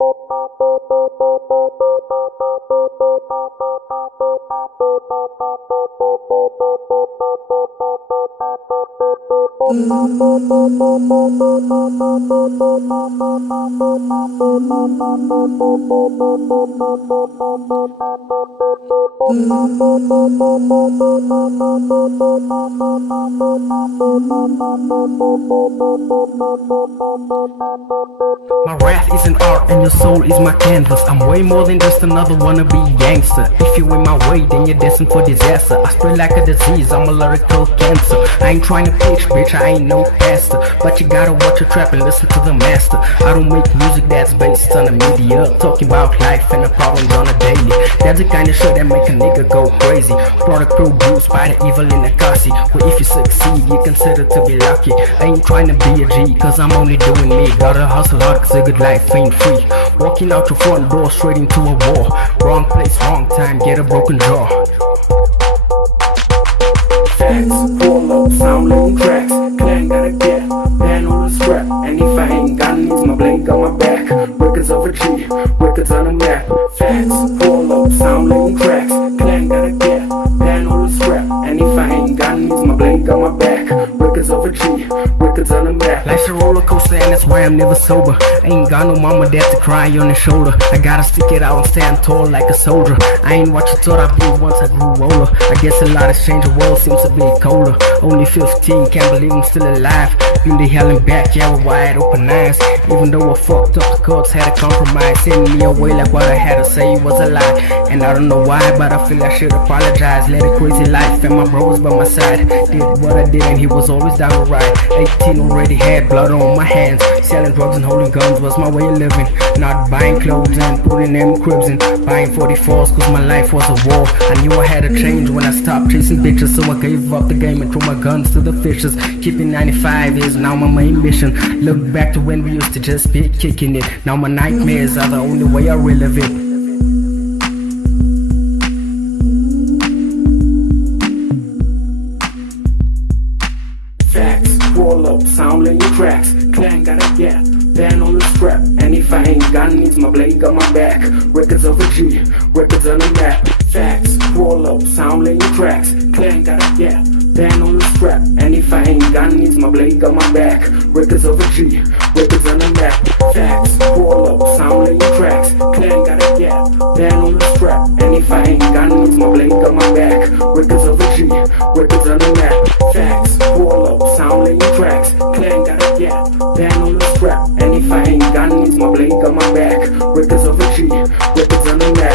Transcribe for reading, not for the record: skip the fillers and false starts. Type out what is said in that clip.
My wrath is an art and your soul is my canvas. I'm way more than just another wannabe gangster. If you in my way, then you're destined for disaster. I spread like a disease, I'm a lyrical cancer. I ain't trying to pitch, bitch, I ain't no pastor. But you gotta watch your trap and listen to the master. I don't make music that's based on the media, talking about life and the problems on a daily. That's the kind of shit that make a nigga go crazy. Product produced by the evil in the Kasi. Well, if you succeed, you consider to be lucky. I ain't trying to be a G, cause I'm only doing me. Gotta hustle hard cause a good life ain't free. Walking out your front door straight into a wall. Wrong place, wrong time, get a broken jaw. Facts, pull up, sound laying tracks. Clan gotta get, ban on the scrap. And if I ain't got needs, my blade on my back. Records of a G, records on the map. Facts, pull up, sound laying tracks. Clan gotta get, ban on the scrap. And if I ain't got needs, my blade on my back. Records of a G, records on the map. Life's a roller coaster and that's why I'm never sober. I ain't got no mama dad to cry on his shoulder. I gotta stick it out and stand tall like a soldier. I ain't what you thought I'd be once I grew older. I guess a lot has changed, the world seems to be colder. Only 15, can't believe I'm still alive. Been the hell and back, yeah, with wide open eyes. Even though I fucked up, the courts had a compromise. Sending me away like what I had to say was a lie. And I don't know why, but I feel I should apologize. Led a crazy life and my bro was by my side. Did what I did and he was always down to ride. 18 already had blood on my hands. Selling drugs and holding guns was my way of living. Not buying clothes and putting them cribs in. Buying 44s cause my life was a war. I knew I had to change when I stopped chasing bitches. So I gave up the game and threw my guns to the fishes. Keeping 95 is now my main mission. Look back to when we used to just be kicking it. Now my nightmares are the only way I relive it. Roll up, sound laying tracks. Clan gotta get, ban on the scrap. And if I ain't got needs, my blade got my back. Records of a G, records on the map. Facts, roll up, sound laying tracks. Clan gotta get, ban on the scrap. And if I ain't got needs, my blade got my back. Records of a G, records on the map. Facts, roll up, sound laying tracks. Clan gotta get, ban on the scrap. And if I ain't got needs, my blade got my back. Records of a G, records on the map. Facts, roll up, sound laying tracks. Clan gotta get, ban on the scrap. And if I ain't got needs, my blade got my back. Records of a G, records on the map.